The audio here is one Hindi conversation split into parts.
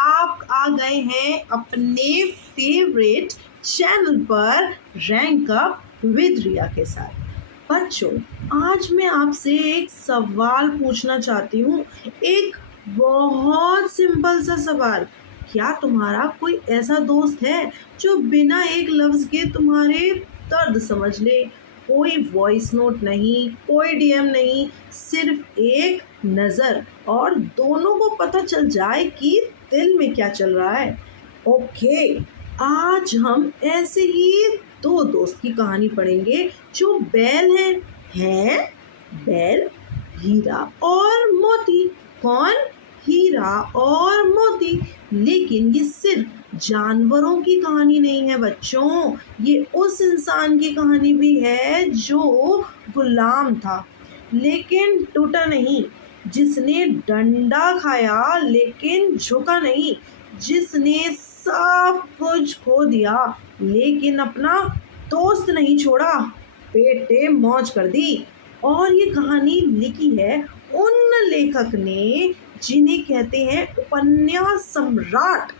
आप आ गए हैं अपने फेवरेट चैनल पर रैंक अप विद रिया के साथ। बच्चों, आज मैं आपसे एक सवाल पूछना चाहती हूँ, एक बहुत सिंपल सा सवाल। क्या तुम्हारा कोई ऐसा दोस्त है जो बिना एक लफ्ज़ के तुम्हारे दर्द समझ ले? कोई वॉइस नोट नहीं, कोई डीएम नहीं, सिर्फ एक नज़र और दोनों को पता चल जाए कि दिल में क्या चल रहा है। ओके, आज हम ऐसे ही दो दोस्त की कहानी पढ़ेंगे जो बैल हैं बैल, हीरा और मोती। कौन? हीरा और मोती। लेकिन ये सिर्फ जानवरों की कहानी नहीं है बच्चों, ये उस इंसान की कहानी भी है जो गुलाम था लेकिन टूटा नहीं, जिसने डंडा खाया लेकिन झुका नहीं, जिसने सब कुछ खो दिया लेकिन अपना दोस्त नहीं छोड़ा, पेटे मौज कर दी। और ये कहानी लिखी है उन लेखक ने जिन्हें कहते हैं उपन्यास सम्राट,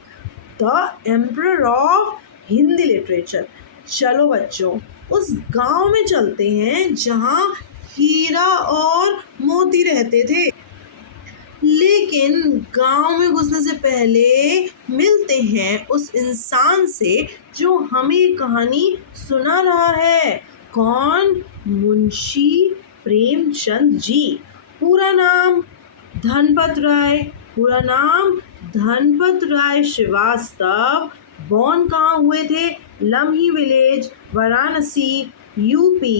the emperor of Hindi literature. चलो बच्चों, उस गांव में चलते हैं जहां हीरा और मोती रहते थे। लेकिन गांव में घुसने से पहले मिलते हैं उस इंसान से जो हमें कहानी सुना रहा है। कौन? मुंशी प्रेमचंद जी। पूरा नाम धनपत राय, पूरा नाम धनपत राय श्रीवास्तव। बॉर्न कहाँ हुए थे? Lamhi village, Varanasi, UP.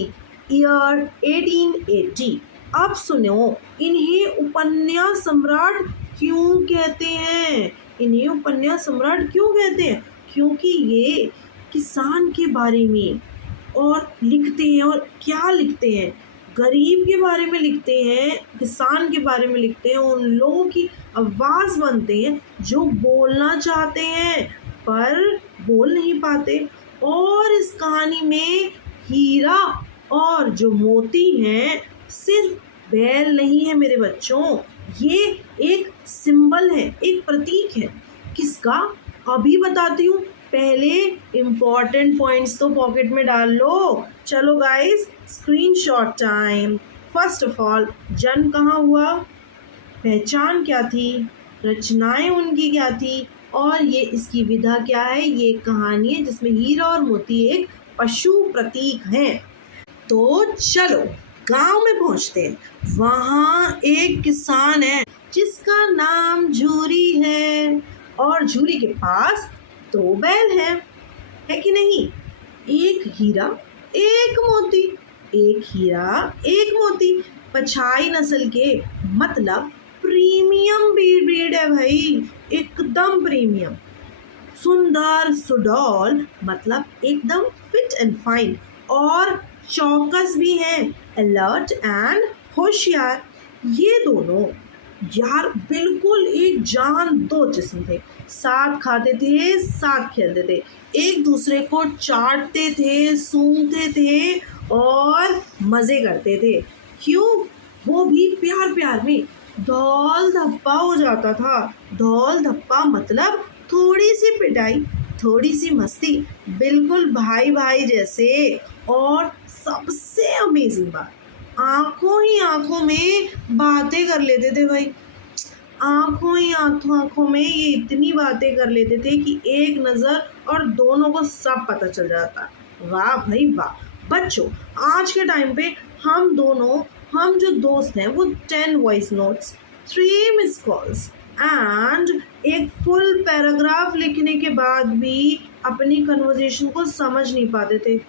Year 1880। अब सुनो, इन्हें उपन्यास सम्राट क्यों कहते हैं? इन्हें उपन्यास सम्राट क्यों कहते हैं? क्योंकि ये किसान के बारे में और लिखते हैं। और क्या लिखते हैं? गरीब के बारे में लिखते हैं, किसान के बारे में लिखते हैं, उन लोगों की आवाज़ बनते हैं जो बोलना चाहते हैं पर बोल नहीं पाते। और इस कहानी में हीरा और जो मोती हैं सिर्फ बैल नहीं है मेरे बच्चों, ये एक सिंबल है, एक प्रतीक है। किसका? अभी बताती हूँ, पहले इम्पॉर्टेंट पॉइंट्स तो पॉकेट में डाल लो। चलो guys, screenshot time. First of all, जन्म कहाँ हुआ, पहचान क्या थी, रचनाएं उनकी क्या थी, और ये इसकी विधा क्या है। ये कहानी है जिसमें हीरा और मोती एक पशु प्रतीक हैं। तो चलो गांव में पहुंचते हैं। वहाँ एक किसान है जिसका नाम झूरी है और झूरी के पास दो बैल है कि नहीं? एक हीरा, एक मोती। एक हीरा, एक मोती। पछाई नस्ल के, मतलब प्रीमियम ब्रीड है भाई, एकदम प्रीमियम। सुंदर, सुडौल, मतलब एकदम फिट एंड फाइन। और चौकस भी हैं, अलर्ट एंड होशियार। ये दोनों यार बिल्कुल एक जान दो जिस्म थे। साथ खाते थे, साथ खेलते थे, एक दूसरे को चाटते थे, सूंघते थे और मज़े करते थे। क्यों? वो भी प्यार प्यार में। धौल धप्पा हो जाता था। धौल धप्पा मतलब थोड़ी सी पिटाई, थोड़ी सी मस्ती, बिल्कुल भाई भाई जैसे। और सबसे अमेजिंग बात, आंखों ही आंखों में बातें कर लेते थे भाई। आंखों ही आंखों में ये इतनी बातें कर लेते थे कि एक नज़र और दोनों को सब पता चल जाता। वाह भाई वाह। बच्चों, आज के टाइम पे हम जो दोस्त हैं वो 10 voice notes, 3 miss calls and एक फुल पैराग्राफ लिखने के बाद भी अपनी कन्वर्जेशन को समझ नहीं पाते थे।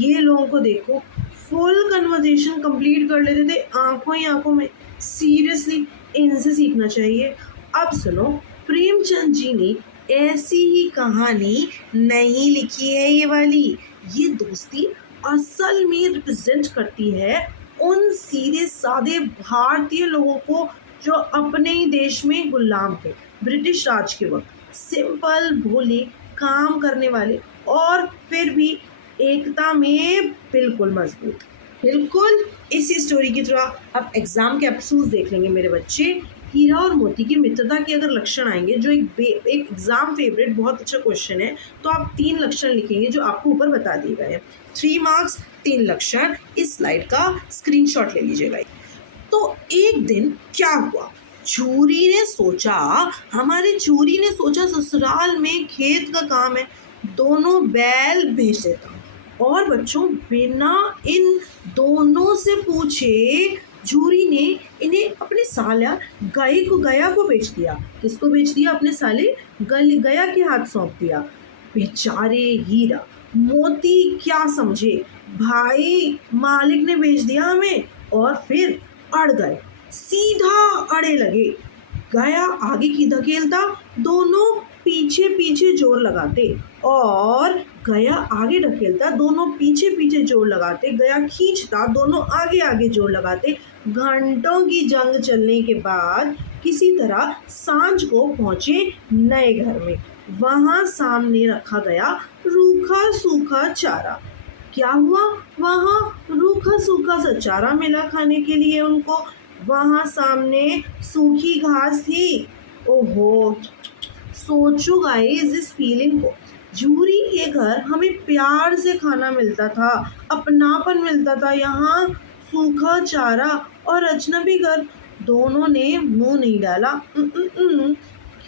ये लोगों को देखो, फुल कन्वर्जेशन कंप्लीट कर लेते थे आंखों ही आंखों में। सीरियसली, इनसे सीखना चाहिए। अब सुनो, प्रेमचंद जी ने ऐसी ही कहानी नहीं लिखी है ये वाली। ये दोस्ती असल में रिप्रेजेंट करती है उन सीधे साधे भारतीय लोगों को जो अपने ही देश में गुलाम थे ब्रिटिश राज के वक्त। सिंपल, भोले, काम करने वाले और फिर भी एकता में बिल्कुल मजबूत। बिल्कुल इसी स्टोरी की तरह अब एग्जाम के एपिसोड देख लेंगे मेरे बच्चे। हीरा और मोती की मित्रता के अगर लक्षण आएंगे, जो एक एग्जाम फेवरेट बहुत अच्छा क्वेश्चन है, तो आप 3 लक्षण लिखेंगे जो आपको ऊपर बता दिए गए हैं। 3 मार्क्स 3 लक्षण, इस स्लाइड का स्क्रीनशॉट ले लीजिएगा। तो एक दिन क्या हुआ, हमारे चूरी ने सोचा ससुराल में खेत का काम है, दोनों बैल भेज देता हूँ। और बच्चों, बिना इन दोनों से पूछे झूरी ने इन्हें अपने साला गया को बेच दिया। किसको बेच दिया? अपने साले गया के हाथ सौंप दिया। बेचारे हीरा मोती क्या समझे, भाई मालिक ने बेच दिया हमें, और फिर अड़ गए, सीधा अड़े लगे। गया आगे की धकेलता, दोनों पीछे पीछे जोर लगाते, और गया आगे ढकेलता, दोनों पीछे पीछे जोर लगाते। गया खींचता, दोनों आगे आगे जोर लगाते। घंटों की जंग चलने के बाद किसी तरह सांझ को पहुंचे नए घर में। वहां सामने रखा गया रूखा सूखा चारा। क्या हुआ? वहां रूखा सूखा सा चारा मिला खाने के लिए उनको। वहां सामने सूखी घास थी। ओहो, सोचो गाइस इस फीलिंग को। झूरी के घर हमें प्यार से खाना मिलता था, अपनापन मिलता था। यहाँ सूखा चारा और अजनबी घर, दोनों ने मुंह नहीं डाला।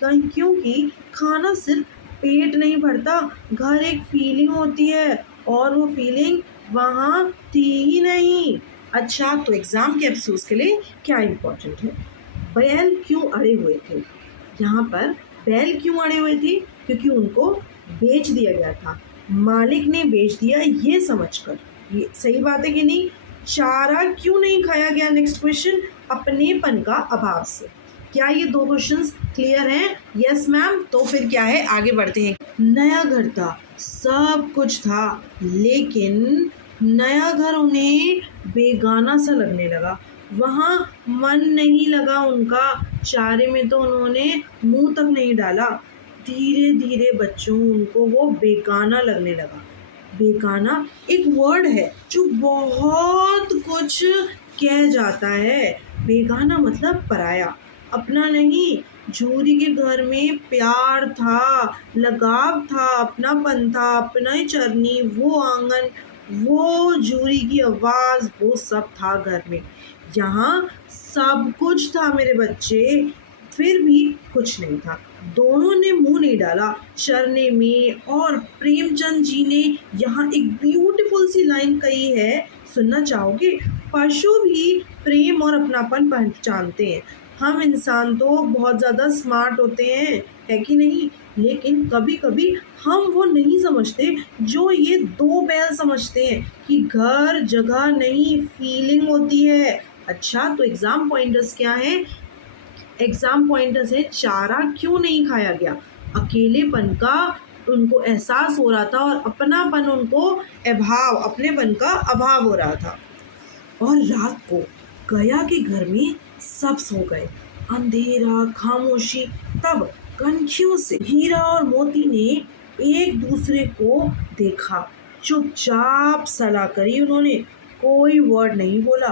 क्योंकि खाना सिर्फ पेट नहीं भरता, घर एक फीलिंग होती है, और वो फीलिंग वहाँ थी ही नहीं। अच्छा, तो एग्जाम के अफसोस के लिए क्या इम्पोर्टेंट है? बैल क्यों अड़े हुए थे? यहाँ पर बैल क्यों अड़े हुए थे? क्योंकि उनको बेच दिया गया था, मालिक ने बेच दिया ये समझकर। ये सही बात है कि नहीं? चारा क्यों नहीं खाया गया? नेक्स्ट क्वेश्चन, अपनेपन का अभाव से। क्या ये 2 क्वेश्चंस क्लियर हैं? Yes ma'am. तो फिर क्या है, आगे बढ़ते हैं। नया घर था, सब कुछ था, लेकिन नया घर उन्हें बेगाना सा लगने लगा। वहाँ मन नहीं लगा उनका, चारे में तो उन्होंने मुंह तक नहीं डाला। धीरे धीरे बच्चों उनको वो बेगाना लगने लगा। बेगाना एक वर्ड है जो बहुत कुछ कह जाता है। बेगाना मतलब पराया, अपना नहीं। झूरी के घर में प्यार था, लगाव था, अपनापन था, अपना ही चरनी, वो आंगन, वो झूरी की आवाज़, वो सब था घर में। यहाँ सब कुछ था मेरे बच्चे, फिर भी कुछ नहीं था। दोनों ने मुंह नहीं डाला चरने में। और प्रेमचंद जी ने यहाँ एक ब्यूटीफुल सी लाइन कही है, सुनना चाहोगे? पशु भी प्रेम और अपनापन पहचानते हैं। हम इंसान तो बहुत ज़्यादा स्मार्ट होते हैं, है कि नहीं? लेकिन कभी कभी हम वो नहीं समझते जो ये 2 बैल समझते हैं, कि घर जगह नहीं, फीलिंग होती है। अच्छा, तो एग्जाम पॉइंटर्स क्या है? एग्जाम पॉइंटर्स है, चारा क्यों नहीं खाया गया? अकेलेपन का उनको एहसास हो रहा था, और अपनापन उनको अपनेपन का अभाव हो रहा था। और रात को गया के घर में सब सो गए, अंधेरा, खामोशी। तब कनखियों से हीरा और मोती ने एक दूसरे को देखा, चुपचाप सलाह करी उन्होंने। कोई वर्ड नहीं बोला,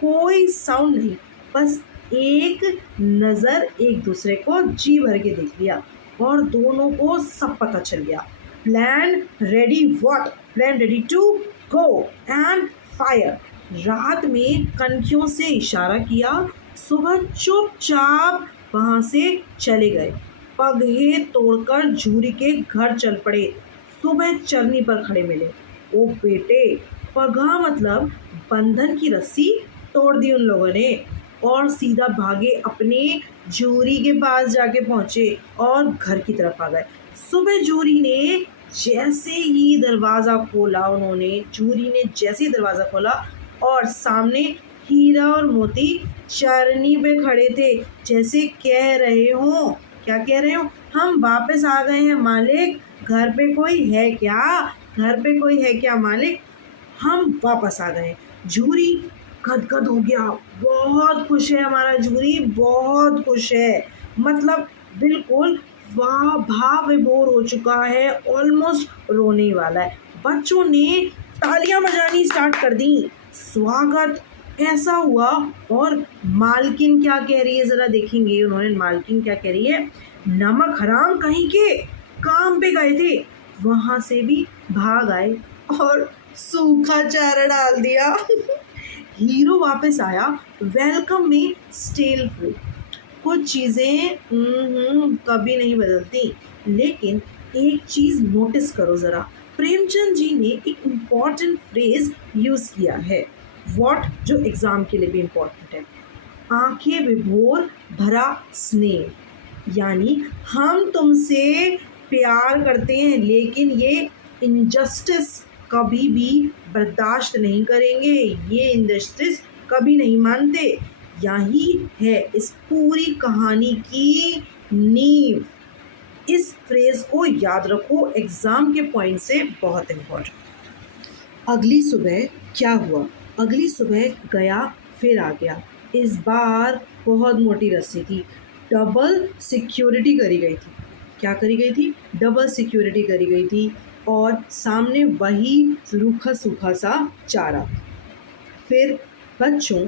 कोई साउंड नहीं, बस एक नज़र एक दूसरे को जी भर के देख लिया, और दोनों को सब पता चल गया। Plan ready what? Plan ready to go and fire. रात में कनखियों से इशारा किया, सुबह चुपचाप वहाँ से चले गए। पगहे तोड़कर झूरी के घर चल पड़े। सुबह चरनी पर खड़े मिले। ओ बेटे, पगहा मतलब बंधन की रस्सी तोड़ दी उन लोगों ने, और सीधा भागे, अपने झूरी के पास जाके पहुँचे और घर की तरफ आ गए। सुबह झूरी ने जैसे ही दरवाज़ा खोला, और सामने हीरा और मोती चरनी पे खड़े थे, जैसे कह रहे हो, क्या कह रहे हो? हम वापस आ गए हैं मालिक, घर पे कोई है क्या मालिक? हम वापस आ गए। झूरी गदगद हो गया, बहुत खुश है हमारा झूरी, बहुत खुश है, मतलब बिल्कुल वाह भाव विभोर हो चुका है, ऑलमोस्ट रोने वाला है। बच्चों ने तालियां बजानी स्टार्ट कर दी। स्वागत ऐसा हुआ। और मालकिन क्या कह रही है जरा देखेंगे। उन्होंने मालकिन क्या कह रही है, नमक हराम कहीं के, काम पे गए थे, वहां से भी भाग आए और सूखा चारा डाल दिया। हीरो वापस आया, वेलकम में स्टेल फ्रूट। कुछ चीज़ें कभी नहीं बदलती, लेकिन एक चीज़ नोटिस करो ज़रा। प्रेमचंद जी ने एक इम्पॉर्टेंट फ्रेज यूज़ किया है, वॉट, जो एग्ज़ाम के लिए भी इम्पॉर्टेंट है। आंखें विभोर भरा स्नेह, यानी हम तुमसे प्यार करते हैं, लेकिन ये इनजस्टिस कभी भी बर्दाश्त नहीं करेंगे, ये इनजस्टिस कभी नहीं मानते। यही है इस पूरी कहानी की नींव। इस फ्रेज को याद रखो, एग्जाम के पॉइंट से बहुत इम्पोर्टेंट। अगली सुबह क्या हुआ, अगली सुबह गया फिर आ गया। इस बार बहुत मोटी रस्सी थी, डबल सिक्योरिटी करी गई थी। क्या करी गई थी, डबल सिक्योरिटी करी गई थी। और सामने वही रूखा सूखा सा चारा। फिर बच्चों,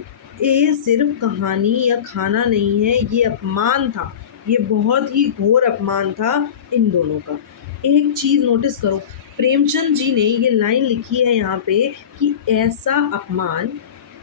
ये सिर्फ कहानी या खाना नहीं है, ये अपमान था, ये बहुत ही घोर अपमान था इन दोनों का। एक चीज़ नोटिस करो, प्रेमचंद जी ने ये लाइन लिखी है यहाँ पे कि ऐसा अपमान,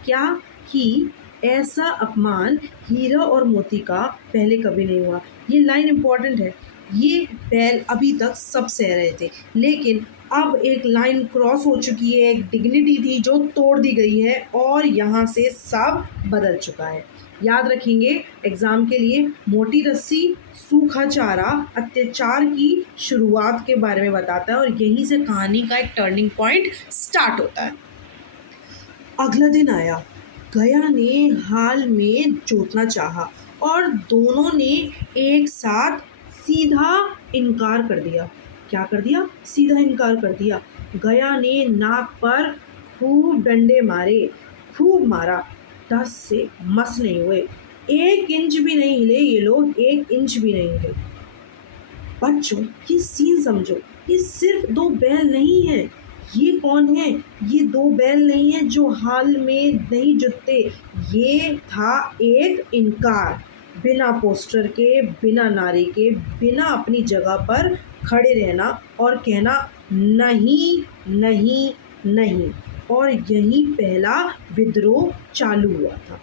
क्या, कि ऐसा अपमान हीरा और मोती का पहले कभी नहीं हुआ। ये लाइन इम्पॉर्टेंट है। ये बैल अभी तक सब सह रहे थे, लेकिन अब एक लाइन क्रॉस हो चुकी है, एक डिग्निटी थी जो तोड़ दी गई है और यहाँ से सब बदल चुका है। याद रखेंगे एग्जाम के लिए, मोटी रस्सी, सूखा चारा अत्याचार की शुरुआत के बारे में बताता है और यहीं से कहानी का एक टर्निंग पॉइंट स्टार्ट होता है। अगला दिन आया, गया ने हाल में जोतना चाहा और दोनों ने एक साथ सीधा इनकार कर दिया। क्या कर दिया, सीधा इनकार कर दिया। गया ने नाक पर खूब डंडे मारे, खूब मारा, 10 से मस नहीं हुए, 1 इंच भी नहीं हिले ये लोग, 1 इंच भी नहीं हिले। बच्चों, ये सीन समझो, ये सिर्फ 2 बैल नहीं है। ये कौन है, ये 2 बैल नहीं है जो हाल में नहीं जुटते, ये था एक इनकार। बिना पोस्टर के, बिना नारे के, बिना अपनी जगह पर खड़े रहना और कहना नहीं नहीं नहीं। और यही पहला विद्रोह चालू हुआ था,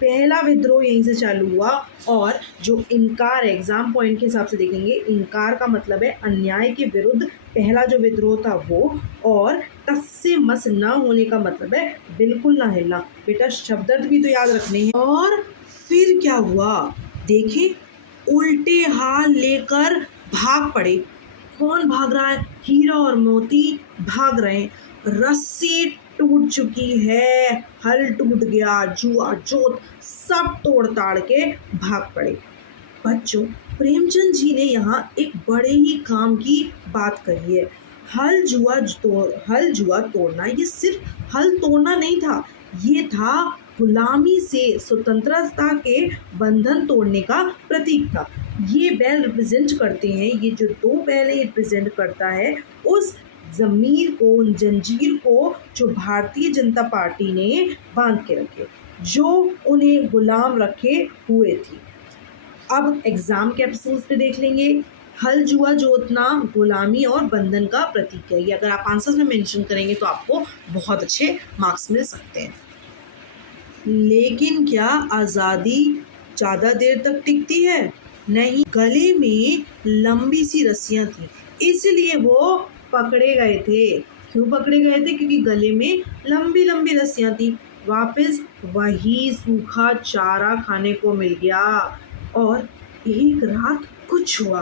पहला विद्रोह यहीं से चालू हुआ। और जो इनकार, एग्जाम पॉइंट के हिसाब से देखेंगे, इनकार का मतलब है अन्याय के विरुद्ध पहला जो विद्रोह था वो, और टस से मस ना होने का मतलब है बिल्कुल ना हिलना। बेटा शब्दार्थ भी तो याद रखने हैं। और फिर क्या हुआ, देखे, उल्टे हाल लेकर भाग पड़े। कौन भाग रहा है, हीरा और मोती भाग रहे हैं। रस्सी टूट चुकी है, हल टूट गया, जुआ जोत सब तोड़ ताड़ के भाग पड़े। बच्चों, प्रेमचंद जी ने यहाँ एक बड़े ही काम की बात कही है। हल जुआ तोड़ना, ये सिर्फ हल तोड़ना नहीं था, ये था गुलामी से स्वतंत्रता के बंधन तोड़ने का प्रतीक था। ये बैल रिप्रेजेंट करते हैं, ये जो 2 बैल है, ये रिप्रेजेंट करता है उस ज़मीर को, उन जंजीर को जो भारतीय जनता पार्टी ने बांध के रखे, जो उन्हें गुलाम रखे हुए थी। अब एग्जाम कैप्सूल्स पे देख लेंगे, हल जुआ जोतना गुलामी और बंधन का प्रतीक है। ये अगर आप आंसर्स में मेंशन करेंगे तो आपको बहुत अच्छे मार्क्स मिल सकते हैं। लेकिन क्या आज़ादी ज़्यादा देर तक टिकती है? नहीं। गले में लंबी सी रस्सियाँ थी, इसलिए वो पकड़े गए थे। क्यों पकड़े गए थे? क्योंकि गले में लंबी लंबी रस्सियाँ थी। वापस वही सूखा चारा खाने को मिल गया। और एक रात कुछ हुआ।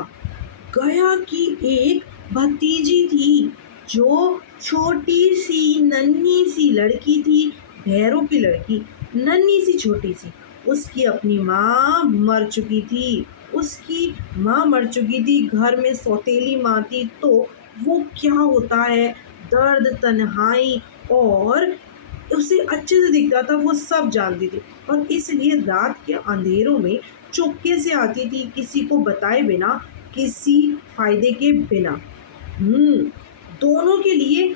गया की एक भतीजी थी जो छोटी सी नन्ही सी लड़की थी, भैरों की लड़की, नन्ही सी छोटी सी। उसकी अपनी माँ मर चुकी थी, उसकी माँ मर चुकी थी, घर में सौतेली माँ थी। तो वो क्या होता है, दर्द, तन्हाई, और उसे अच्छे से दिखता था, वो सब जानती थी। और इसलिए रात के अंधेरों में चुपके से आती थी, किसी को बताए बिना, किसी फायदे के बिना। दोनों के लिए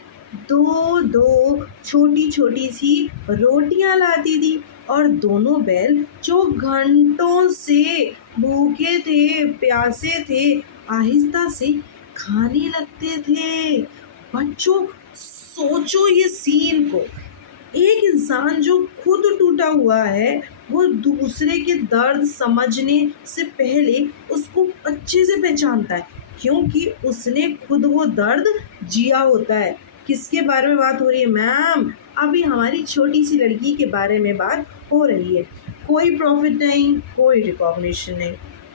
दो दो छोटी छोटी सी रोटियां लाती थी और दोनों बैल जो घंटों से भूखे थे, प्यासे थे, आहिस्ता से खाने लगते थे। बच्चों, सोचो ये सीन को। एक इंसान जो खुद टूटा हुआ है, वो दूसरे के दर्द समझने से पहले उसको अच्छे से पहचानता है, क्योंकि उसने खुद वो दर्द जिया होता है। किसके बारे में बात हो रही है मैम? अभी हमारी छोटी सी लड़की के बारे में बात हो रही है। कोई प्रॉफिट नहीं, कोई रिकॉग्निशन नहीं,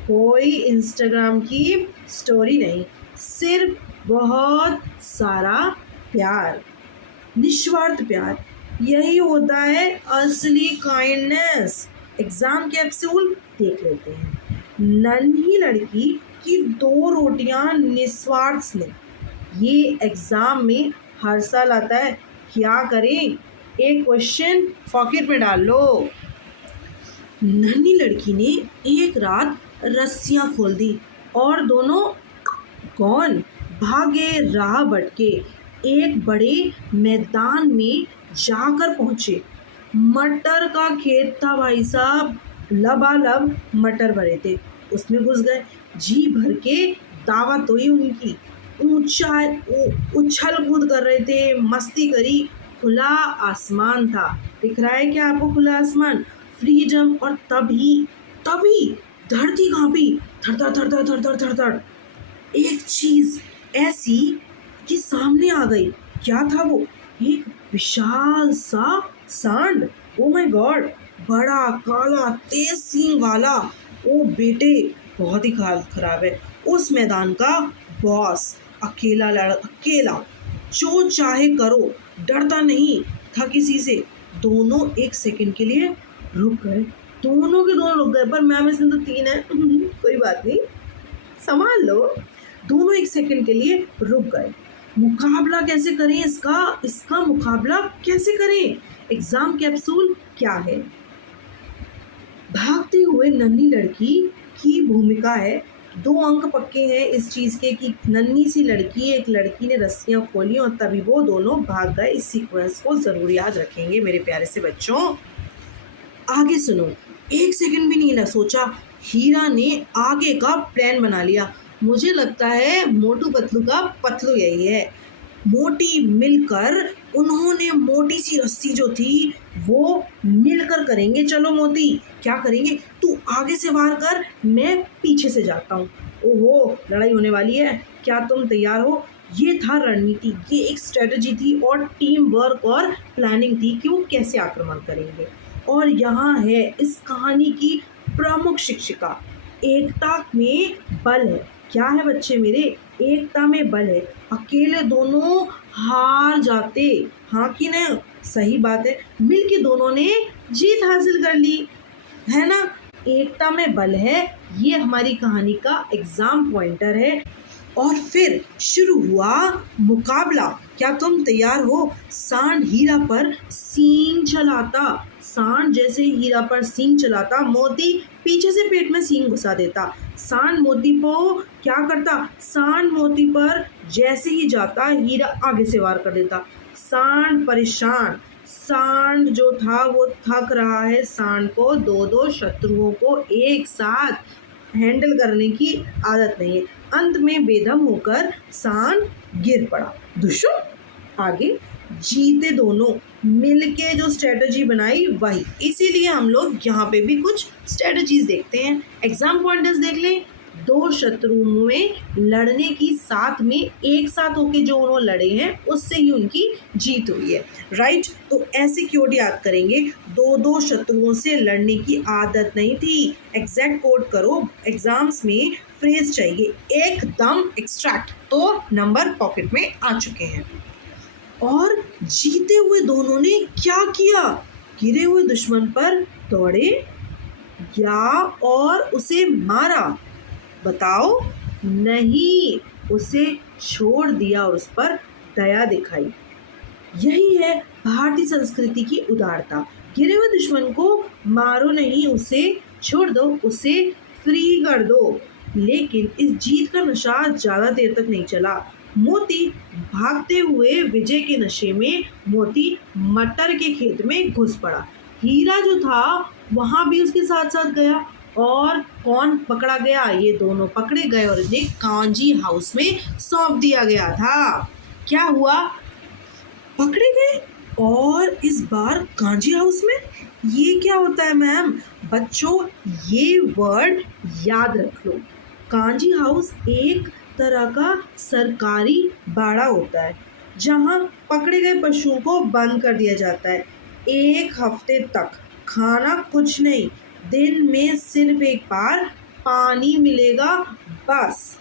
कोई इंस्टाग्राम की स्टोरी नहीं, सिर्फ बहुत सारा प्यार, निस्वार्थ प्यार। यही होता है असली काइंडनेस। एग्जाम कैप्सूल देख लेते हैं। नन्ही लड़की की दो रोटियां निस्वार्थ ने। ये एग्जाम में हर साल आता है, क्या करें? एक क्वेश्चन पॉकेट में डाल लो। नन्ही लड़की ने एक रात रस्सियां खोल दी और दोनों कौन भागे, राह भटके, एक बड़े मैदान में जाकर पहुंचे। मटर का खेत था भाई साहब, लबालब मटर भरे थे। उसमें घुस गए, जी भर के दावत हुई उनकी। ऊंचा उछल कूद कर रहे थे, मस्ती करी। खुला आसमान था। दिख रहा है क्या आपको खुला आसमान? फ्रीडम। और तभी तभी धरती कांपी, थर थर थर थर थर थर थर थर। एक चीज ऐसी कि सामने आ गई। क्या था वो? एक विशाल सा सांड। Oh my God! बड़ा, काला, तेज सींग वाला। ओ बेटे, बहुत ही हालत खराब है। उस मैदान का बॉस, अकेला, जो चाहे करो, डरता नहीं था किसी से। दोनों एक सेकंड के लिए रुक गए। दोनों के दोनों रुक गए, पर मैम इसमें तो 3 है। कोई बात नहीं, संभाल लो। दोनों एक सेकंड के लिए रुक गए। मुकाबला कैसे करें इसका मुकाबला कैसे करें? एग्जाम कैप्सूल क्या है? भागते हुए नन्ही लड़की की भूमिका है। 2 अंक पक्के हैं इस चीज के कि नन्ही सी लड़की, एक लड़की ने रस्सियां खोली और तभी वो दोनों भाग गए। इस सीक्वेंस को जरूर याद रखेंगे मेरे प्यारे से बच्चों। आगे सुनो। एक सेकंड भी नहीं सोचा, हीरा ने आगे का प्लान बना लिया। मुझे लगता है मोटू पतलू का पतलू यही है। मोटी मिलकर उन्होंने मोटी सी रस्सी जो थी वो मिलकर करेंगे। चलो मोती, क्या करेंगे? तू आगे से वार कर, मैं पीछे से जाता हूँ। ओहो, लड़ाई होने वाली है, क्या तुम तैयार हो? ये था रणनीति, ये एक स्ट्रेटजी थी और टीम वर्क और प्लानिंग थी कि वो कैसे आक्रमण करेंगे। और यहाँ है इस कहानी की प्रमुख शिक्षिका। एकता में बल है। क्या है बच्चे मेरे? एकता में बल है। अकेले दोनों हार जाते। हाँ कि नहीं? सही बात है। मिलके दोनों ने जीत हासिल कर ली, है ना? एकता में बल है, ये हमारी कहानी का एग्जाम पॉइंटर है। और फिर शुरू हुआ मुकाबला। क्या तुम तैयार हो? सांड हीरा पर सींग चलाता। सांड जैसे हीरा पर सींग चलाता, मोती पीछे से पेट में सींग घुसा देता। सांड मोती को क्या करता? सांड मोती पर जैसे ही जाता, हीरा आगे से वार कर देता। सांड परेशान। सांड जो था वो थक रहा है। सांड को 2-2 शत्रुओं को एक साथ हैंडल करने की आदत नहीं है। अंत में बेदम होकर सांड गिर पड़ा। दुश्मन आगे जीते। दोनों मिलके जो स्ट्रेटजी बनाई वही। इसीलिए हम लोग यहाँ पे भी कुछ स्ट्रेटजीज देखते हैं। एग्जाम पॉइंटर्स देख लें। 2 शत्रुओं में लड़ने की साथ में एक साथ होके जो उन्होंने लड़े हैं उससे ही उनकी जीत हुई है, राइट? तो ऐसे क्यों याद करेंगे? 2-2 शत्रुओं से लड़ने की आदत नहीं थी। एग्जैक्ट कोट करो। एग्जाम्स में फ्रेज चाहिए एकदम एक्सट्रैक्ट। तो नंबर पॉकेट में आ चुके हैं। और जीते हुए दोनों ने क्या किया? गिरे हुए दुश्मन पर दौड़े या और उसे मारा? बताओ। नहीं, उसे छोड़ दिया और उस पर दया दिखाई। यही है भारतीय संस्कृति की उदारता। गिरे हुए दुश्मन को मारो नहीं, उसे छोड़ दो, उसे फ्री कर दो। लेकिन इस जीत का नशा ज्यादा देर तक नहीं चला। मोती भागते हुए विजय के नशे में मोती मटर के खेत में घुस पड़ा। हीरा जो था वहां भी उसके साथ साथ गया। और कौन पकड़ा गया? ये दोनों पकड़े गए और इन्हें कांजी हाउस में सौंप दिया गया था। क्या हुआ? पकड़े गए। और इस बार कांजी हाउस में ये क्या होता है मैम? बच्चों ये वर्ड याद रख लो। कांजी हाउस एक तरह का सरकारी बाड़ा होता है जहाँ पकड़े गए पशुओं को बंद कर दिया जाता है। 1 हफ्ते तक खाना कुछ नहीं, दिन में सिर्फ एक बार पानी मिलेगा बस।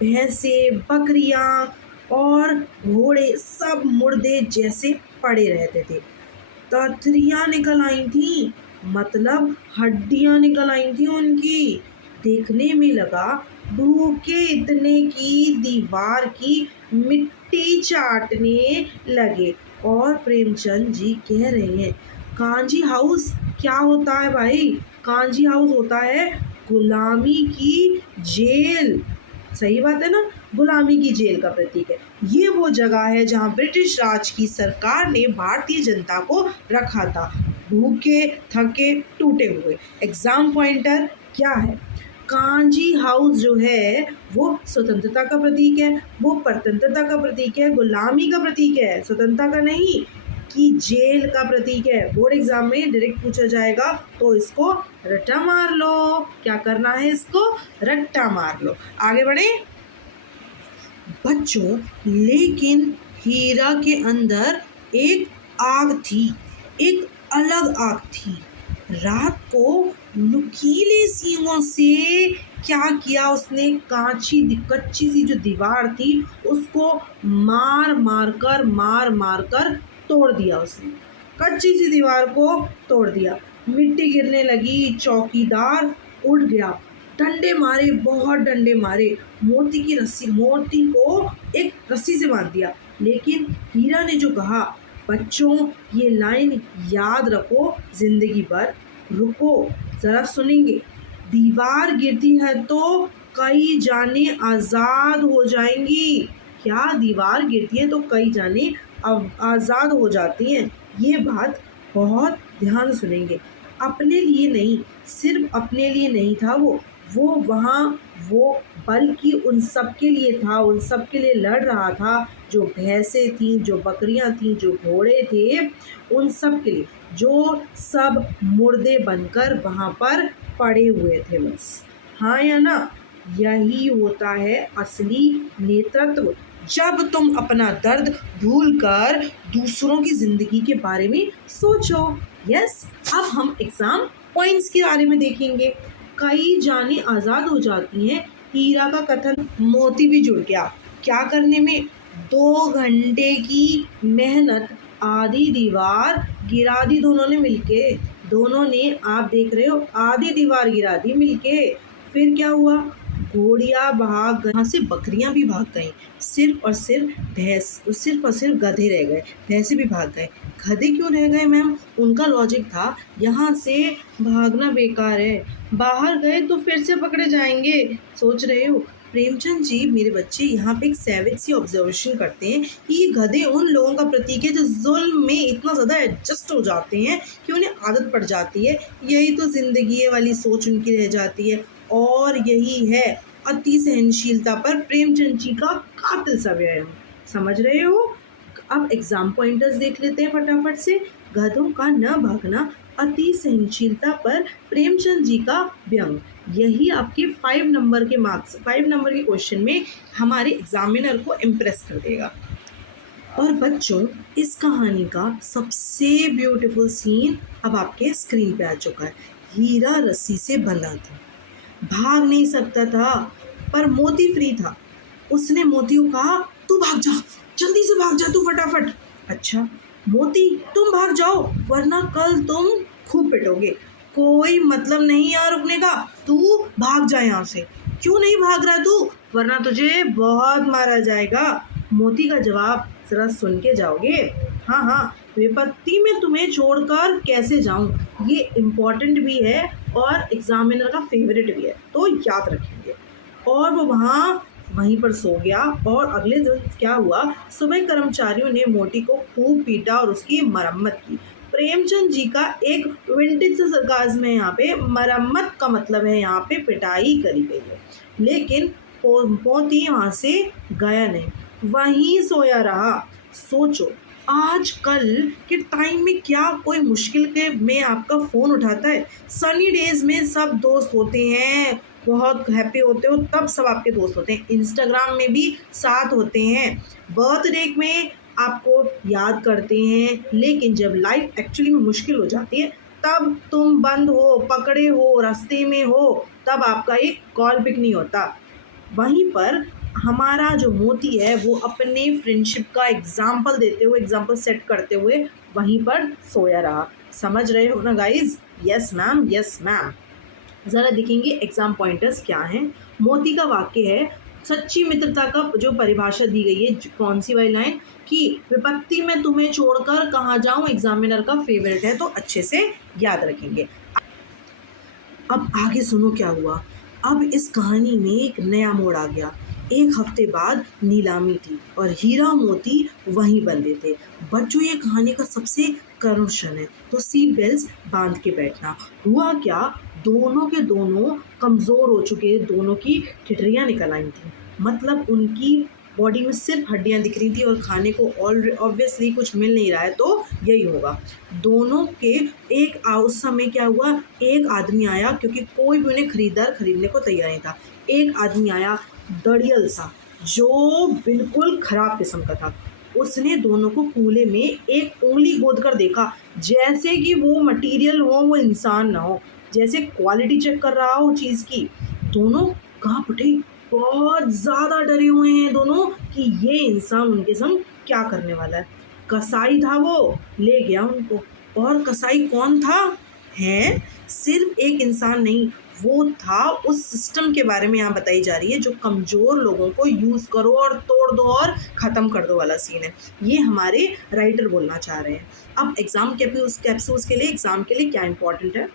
भैंसे, बकरियां और घोड़े सब मुर्दे जैसे पड़े रहते थे। तथरियां निकल आई थी, मतलब हड्डियां निकल आई थी उनकी। देखने में लगा भूखे इतने की दीवार की मिट्टी चाटने लगे। और प्रेमचंद जी कह रहे हैं कांजी हाउस क्या होता है भाई? कांजी हाउस होता है गुलामी की जेल। सही बात है ना? गुलामी की जेल का प्रतीक है। ये वो जगह है जहां ब्रिटिश राज की सरकार ने भारतीय जनता को रखा था, भूखे, थके, टूटे हुए। एग्जाम पॉइंटर क्या है? कांजी हाउस जो है वो स्वतंत्रता का प्रतीक है, वो परतंत्रता का प्रतीक है, गुलामी का प्रतीक है, स्वतंत्रता का नहीं, कि जेल का प्रतीक है। बोर्ड एग्जाम में डायरेक्ट पूछा जाएगा तो इसको रट्टा मार लो। क्या करना है? इसको रट्टा मार लो। आगे बढ़े बच्चों। लेकिन हीरा के अंदर एक आग थी, एक अलग आग थी। रात को नुकीले सींगों से क्या किया उसने? कच्ची सी जो दीवार थी उसको मार मार कर तोड़ दिया उसने। कच्ची सी दीवार को तोड़ दिया, मिट्टी गिरने लगी। चौकीदार उठ गया, डंडे मारे, बहुत डंडे मारे। मोती को एक रस्सी से बांध दिया। लेकिन हीरा ने जो कहा, बच्चों ये लाइन याद रखो जिंदगी भर। रुको जरा सुनेंगे। दीवार गिरती है तो कई जाने आजाद हो जाएंगी। क्या? दीवार गिरती है तो कई जाने अब आजाद हो जाती हैं। ये बात बहुत ध्यान से सुनेंगे। अपने लिए नहीं, सिर्फ अपने लिए नहीं था वो वहाँ वो बल्कि उन सब के लिए था, उन सब के लिए लड़ रहा था। जो भैंसे थी, जो बकरियां थी, जो घोड़े थे, उन सब के लिए, जो सब मुर्दे बनकर वहाँ पर पड़े हुए थे बस। हाँ या ना? यही होता है असली नेतृत्व, जब तुम अपना दर्द भूलकर दूसरों की जिंदगी के बारे में सोचो। यस, अब हम एग्जाम पॉइंट्स के बारे में देखेंगे। कई जाने आजाद हो जाती हैं। हीरा का कथन मोती भी जुड़ गया। क्या करने में? 2 घंटे की मेहनत, आधी दीवार गिरा दी दोनों ने मिलके। दोनों ने, आप देख रहे हो, आधी दीवार गिरा दी मिलके। फिर क्या हुआ? घोड़ियां भाग गई, यहाँ से बकरियां भी भाग गईं। सिर्फ और सिर्फ गधे रह गए। भैंसे भी भाग गए। गधे क्यों रह गए मैम? उनका लॉजिक था यहाँ से भागना बेकार है, बाहर गए तो फिर से पकड़े जाएंगे। सोच रहे हो? प्रेमचंद जी मेरे बच्चे यहाँ पे एक सैविज सी ऑब्जर्वेशन करते हैं कि ये गधे उन लोगों का प्रतीक है जो जुल्म में इतना ज़्यादा एडजस्ट हो जाते हैं कि उन्हें आदत पड़ जाती है। यही तो जिंदगी है वाली सोच उनकी रह जाती है। और यही है अति सहनशीलता पर प्रेमचंद जी का कातिल सा व्यायाम। समझ रहे हो? अब एग्जाम पॉइंटर्स देख लेते हैं फटाफट से। गधों का न भागना, अति सहनशीलता पर प्रेमचंद जी का व्यंग, यही आपके 5 नंबर के मार्क्स, 5 नंबर के क्वेश्चन में हमारे एग्जामिनर को इम्प्रेस कर देगा। और बच्चों इस कहानी का सबसे ब्यूटीफुल सीन अब आपके स्क्रीन पे आ चुका है। हीरा रस्सी से बंधा था, भाग नहीं सकता था, पर मोती फ्री था। उसने मोती को कहा, तू भाग जा, जल्दी से भाग जा तू फटाफट। अच्छा मोती तुम भाग जाओ वरना कल तुम खूब पिटोगे। कोई मतलब नहीं यार रुकने का, तू भाग जा यहाँ से। क्यों नहीं भाग रहा तू? वरना तुझे बहुत मारा जाएगा। मोती का जवाब जरा सुन के जाओगे। हाँ हाँ, विपत्ति में तुम्हें छोड़कर कैसे जाऊं, ये इम्पोर्टेंट भी है और एग्जामिनर का फेवरेट भी है, तो याद रखेंगे। और वो वहाँ वहीं पर सो गया। और अगले दिन क्या हुआ, सुबह कर्मचारियों ने मोती को खूब पीटा और उसकी मरम्मत की। प्रेमचंद जी का एक विंटेज से सरकाज़्म है यहाँ पे, मरम्मत का मतलब है यहाँ पे पिटाई करी गई है। लेकिन मोती वहाँ से गया नहीं, वहीं सोया रहा। सोचो आजकल के टाइम में क्या कोई मुश्किल के में आपका फ़ोन उठाता है? सनी डेज़ में सब दोस्त होते हैं, बहुत हैप्पी होते हो तब सब आपके दोस्त होते हैं, इंस्टाग्राम में भी साथ होते हैं, बर्थडे में आपको याद करते हैं। लेकिन जब लाइफ एक्चुअली में मुश्किल हो जाती है तब तुम बंद हो, पकड़े हो, रास्ते में हो, तब आपका एक कॉल पिक नहीं होता। वहीं पर हमारा जो मोती है वो अपने फ्रेंडशिप का एग्जाम्पल देते हुए, एग्जाम्पल सेट करते हुए वहीं पर सोया रहा। समझ रहे हो ना guys? Yes ma'am, yes ma'am. ज़रा देखेंगे एग्जाम पॉइंटर्स क्या हैं। मोती का वाक्य है, सच्ची मित्रता का जो परिभाषा दी गई है, कौन सी वाली लाइन कि विपत्ति में तुम्हें छोड़कर कहाँ जाऊँ, एग्जामिनर का फेवरेट है, तो अच्छे से याद रखेंगे। अब आगे सुनो क्या हुआ। अब इस कहानी में एक नया मोड़ आ गया। एक हफ्ते बाद नीलामी थी और हीरा मोती वहीं बंधे थे। बच्चों, ये कहानी का सबसे करुण क्षण है, तो सीट बेल्ट बांध के बैठना। हुआ क्या, दोनों के दोनों कमज़ोर हो चुके, दोनों की ठिठरियाँ निकल आई थी। मतलब उनकी बॉडी में सिर्फ हड्डियां दिख रही थी और खाने को ऑब्वियसली कुछ मिल नहीं रहा है, तो यही होगा। दोनों के उस समय क्या हुआ, एक आदमी आया, क्योंकि कोई भी उन्हें खरीदने को तैयार नहीं था। एक आदमी आया दड़ियल सा, जो बिल्कुल खराब किस्म का था। उसने दोनों को कूले में एक उंगली गोद कर देखा, जैसे कि वो मटेरियल हो, वो इंसान ना हो, जैसे क्वालिटी चेक कर रहा हो चीज़ की। दोनों कांप उठे, बहुत ज़्यादा डरे हुए हैं दोनों कि ये इंसान उनके संग क्या करने वाला है। कसाई था, वो ले गया उनको। और कसाई कौन था? है सिर्फ एक इंसान नहीं, वो था उस सिस्टम के बारे में यहाँ बताई जा रही है जो कमज़ोर लोगों को यूज़ करो और तोड़ दो और ख़त्म कर दो वाला सीन है। ये हमारे राइटर बोलना चाह रहे हैं। अब एग्ज़ाम कैप्सूल्स के लिए, एग्ज़ाम के लिए क्या इंपॉर्टेंट है,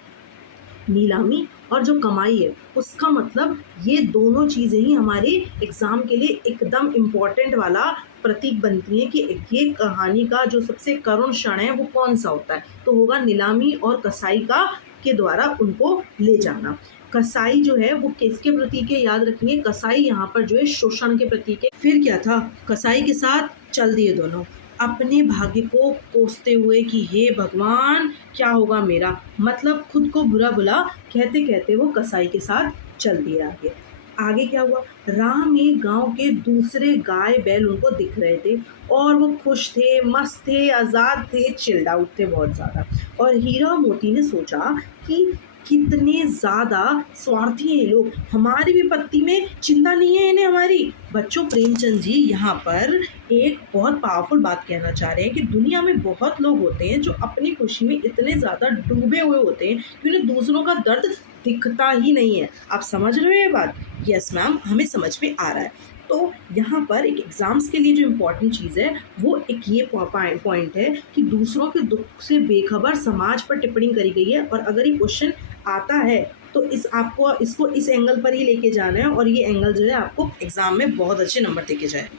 नीलामी और जो कमाई है, उसका मतलब ये दोनों चीज़ें ही हमारे एग्ज़ाम के लिए एकदम इम्पॉर्टेंट वाला प्रतीक बनती हैं कि ये कहानी का जो सबसे करुण क्षण है वो कौन सा होता है, तो होगा नीलामी और कसाई का के द्वारा उनको ले जाना। कसाई जो है वो किसके प्रतीक है, याद रखेंगे, कसाई यहाँ पर जो है शोषण के प्रतीक है। फिर क्या था, कसाई के साथ चल दिए दोनों, अपने भाग्य को कोसते हुए कि हे भगवान क्या होगा मेरा, मतलब खुद को बुरा भला कहते कहते वो कसाई के साथ चल दिए आगे। आगे क्या हुआ, राह में गांव के दूसरे गाय बैल उनको दिख रहे थे और वो खुश थे, मस्त थे, आज़ाद थे, चिल्ड आउट थे बहुत ज़्यादा। और हीरा मोती ने सोचा कि कितने ज़्यादा स्वार्थी हैं लोग, हमारी विपत्ति में चिंता नहीं है इन्हें हमारी। बच्चों, प्रेमचंद जी यहाँ पर एक बहुत पावरफुल बात कहना चाह रहे हैं कि दुनिया में बहुत लोग होते हैं जो अपनी खुशी में इतने ज़्यादा डूबे हुए होते हैं कि उन्हें दूसरों का दर्द दिखता ही नहीं है। आप समझ रहे हो ये बात? यस मैम, हमें समझ में आ रहा है। तो यहाँ पर एक एग्ज़ाम्स के लिए जो इम्पोर्टेंट चीज़ है वो एक ये पॉइंट है कि दूसरों के दुख से बेखबर समाज पर टिप्पणी करी गई है। और अगर ये क्वेश्चन आता है तो इसको इस एंगल पर ही लेके जाना है और ये एंगल जो है आपको एग्ज़ाम में बहुत अच्छे नंबर देके जाए।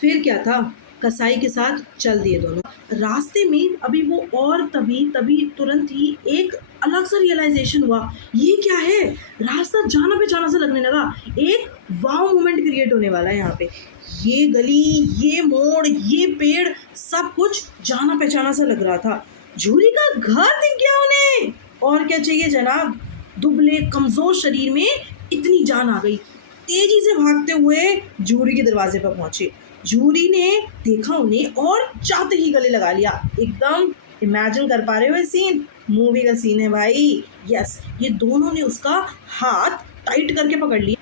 फिर क्या था, कसाई के साथ चल दिए दोनों। रास्ते में अभी वो और तभी तुरंत ही एक अलग सा रियलाइजेशन हुआ, ये क्या है, रास्ता जाना पहचाना सा लगने लगा। एक वाव मोमेंट क्रिएट होने वाला है यहाँ पे। ये गली, ये मोड़, ये पेड़, सब कुछ जाना पहचाना सा लग रहा था। झूरी का घर दिख गया उन्हें। और क्या चाहिए जनाब, दुबले कमज़ोर शरीर में इतनी जान आ गई। तेजी से भागते हुए झूरी के दरवाजे पर पहुंचे। झूरी ने देखा उन्हें और जाते ही गले लगा लिया। एकदम इमेजिन कर पा रहे हो ये सीन, मूवी का सीन है भाई। यस, ये दोनों ने उसका हाथ टाइट करके पकड़ लिया,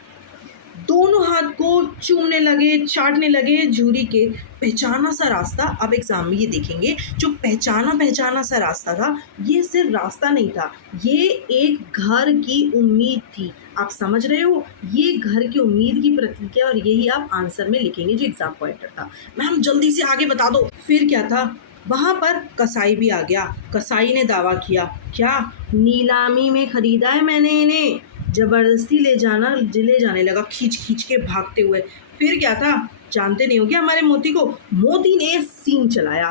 दोनों हाथ को चूमने लगे, चाटने लगे। झूरी के पहचाना सा रास्ता, अब एग्जाम में ये देखेंगे, जो पहचाना सा रास्ता था, ये सिर्फ रास्ता नहीं था, ये एक घर की उम्मीद थी। आप समझ रहे हो, ये घर की उम्मीद की प्रतीक है और यही आप आंसर में लिखेंगे जो एग्जाम पॉइंटर था। मैम जल्दी से आगे बता दो। फिर क्या था, वहाँ पर कसाई भी आ गया। कसाई ने दावा किया, क्या नीलामी में खरीदा है मैंने इन्हें। ज़बरदस्ती ले जाने लगा, खींच के भागते हुए। फिर क्या था, जानते नहीं हो क्या हमारे मोती को? मोती ने सींग चलाया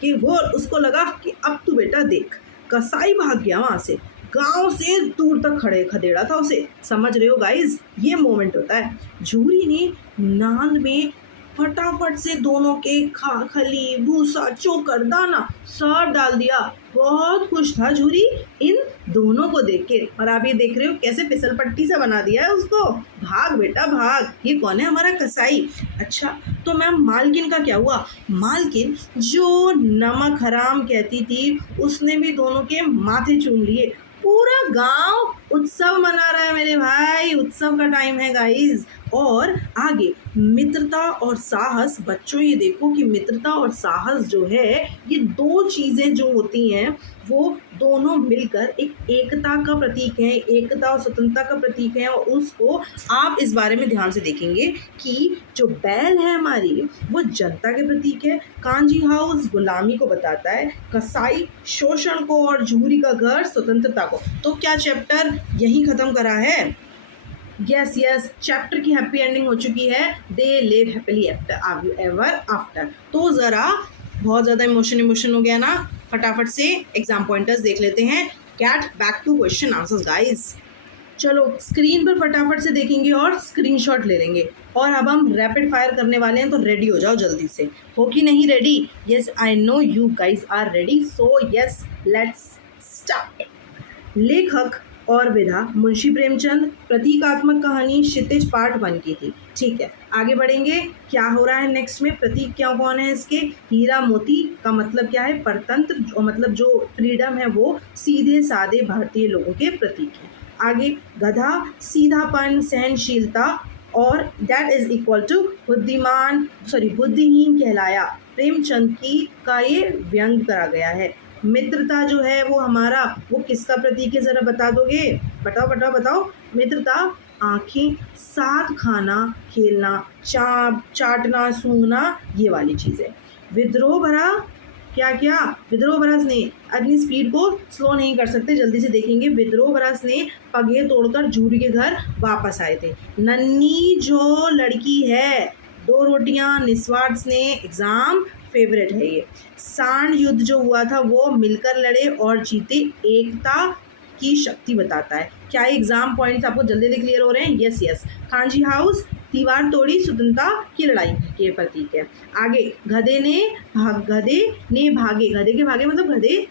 कि वो उसको लगा कि अब तू बेटा देख। कसाई भाग गया वहां से, गांव से दूर तक खड़े खदेड़ा था उसे। समझ रहे हो गाइस, ये मोमेंट होता है। झूरी ने नांद में फटाफट से दोनों के खली भूसा चोकर दाना सब डाल दिया। बहुत खुश था झूरी इन दोनों को देख के। और आप ये देख रहे हो कैसे फिसल पट्टी सा बना दिया है उसको। भाग बेटा भाग। ये कौन है? हमारा कसाई। अच्छा, तो मैम मालकिन का क्या हुआ? मालकिन जो नमक हराम कहती थी उसने भी दोनों के माथे चूम लिए। पूरा गांव उत्सव मना रहा है मेरे भाई, उत्सव का टाइम है गाइस। और आगे मित्रता और साहस। बच्चों ये देखो कि मित्रता और साहस जो है, ये दो चीजें जो होती हैं वो दोनों मिलकर एक एकता का प्रतीक है, एकता और स्वतंत्रता का प्रतीक है। और उसको आप इस बारे में ध्यान से देखेंगे कि जो बैल है हमारी वो जनता के प्रतीक है, कांजी हाउस गुलामी को बताता है, कसाई शोषण को और झूरी का घर स्वतंत्रता को। तो क्या चैप्टर यही खत्म करा है? यस यस, चैप्टर की हैप्पी एंडिंग हो चुकी है। They live happily ever after. तो ज़रा बहुत ज़्यादा इमोशन हो गया ना, फटाफट से एग्जाम पॉइंटर्स देख लेते हैं। Get back to question answers guys. चलो स्क्रीन पर फटाफट से देखेंगे और स्क्रीनशॉट ले लेंगे। और अब हम रैपिड फायर करने वाले हैं, तो रेडी हो जाओ जल्दी से। हो कि नहीं ready? Yes, I know you guys are ready, so yes let's start. लेखक और विधा मुंशी प्रेमचंद। प्रतीकात्मक कहानी क्षितिज पार्ट 1 की थी। ठीक है, आगे बढ़ेंगे। क्या हो रहा है नेक्स्ट में? प्रतीक क्या कौन है इसके? हीरा मोती का मतलब क्या है? परतंत्र, मतलब जो फ्रीडम है वो सीधे साधे भारतीय लोगों के प्रतीक है। आगे गधा सीधापन, सहनशीलता और दैट इज इक्वल टू बुद्धिहीन कहलाया। प्रेमचंद की का ये व्यंग करा गया है। मित्रता जो है वो हमारा, वो किसका प्रतीक है? जरा बता दोगे? बताओ। मित्रता आंखें, साथ खाना, खेलना, चाटना, सूंघना, ये वाली चीज़ है। विद्रोह भरा विद्रोह भरा स्नेह। अपनी स्पीड को स्लो नहीं कर सकते, जल्दी से देखेंगे। विद्रोह भरा स्नेह, पगे तोड़कर झूरी के घर वापस आए थे। नन्ही जो लड़की है, 2 रोटियां, निस्वार्थ स्नेह, एग्जाम फेवरेट है ये। सांड युद्ध जो हुआ था वो मिलकर लड़े और जीते, एकता की शक्ति बताता है। क्या एग्जाम पॉइंट्स आपको जल्दी से क्लियर हो रहे हैं? यस। कांजी हाउस दीवार तोड़ी, स्वतंत्रता की लड़ाई के प्रतीक है। आगे गधे के भागे मतलब गधे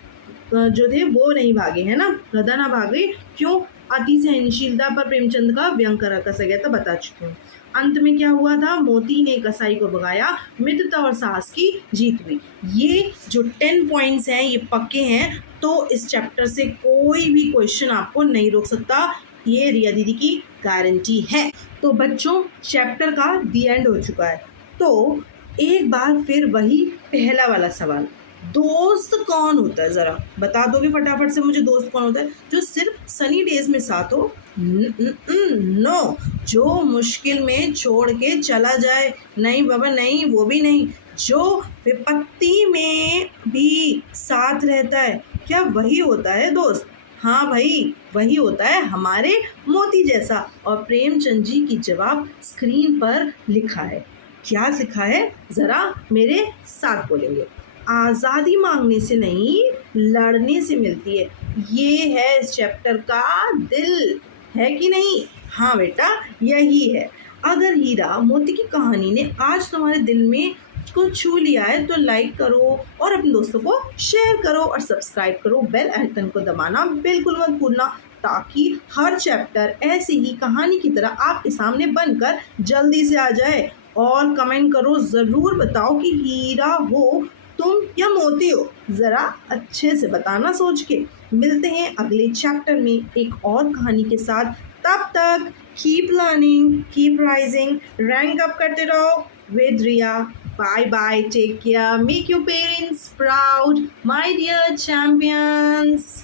जो थे वो नहीं भागे, है ना, गधा ना भागे। क्यों? अति सहनशीलता पर प्रेमचंद का व्यंग कसा गया था, बता चुकी हूँ। अंत में क्या हुआ था? मोती ने कसाई को भगाया, मित्रता और साहस की जीत हुई। ये जो 10 पॉइंट्स हैं ये पक्के हैं, तो इस चैप्टर से कोई भी क्वेश्चन आपको नहीं रोक सकता, ये रिया दीदी की गारंटी है। तो बच्चों चैप्टर का दी एंड हो चुका है। तो एक बार फिर वही पहला वाला सवाल, दोस्त कौन होता है? ज़रा बता दोगे फटाफट से मुझे? दोस्त कौन होता है जो सिर्फ सनी डेज में साथ हो? नो, जो मुश्किल में छोड़ के चला जाए। नहीं बाबा नहीं, वो भी नहीं। जो विपत्ति में भी साथ रहता है, क्या वही होता है दोस्त? हाँ भाई, वही होता है हमारे मोती जैसा। और प्रेमचंद जी की जवाब स्क्रीन पर लिखा है। क्या लिखा है? ज़रा मेरे साथ बोलेंगे। आज़ादी मांगने से नहीं, लड़ने से मिलती है। ये है इस चैप्टर का दिल, है कि नहीं? हाँ बेटा, यही है। अगर हीरा मोती की कहानी ने आज तुम्हारे दिल में को छू लिया है तो लाइक करो और अपने दोस्तों को शेयर करो और सब्सक्राइब करो। बेल आइकन को दबाना बिल्कुल मत भूलना, ताकि हर चैप्टर ऐसे ही कहानी की तरह आपके सामने बनकर जल्दी से आ जाए। और कमेंट करो, ज़रूर बताओ कि हीरा हो तुम या मोती हो, ज़रा अच्छे से बताना सोच के। मिलते हैं अगले चैप्टर में एक और कहानी के साथ। तब तक keep learning, keep rising, rank up करते रहो with Riya. Bye bye, take care, make your parents proud, my dear champions.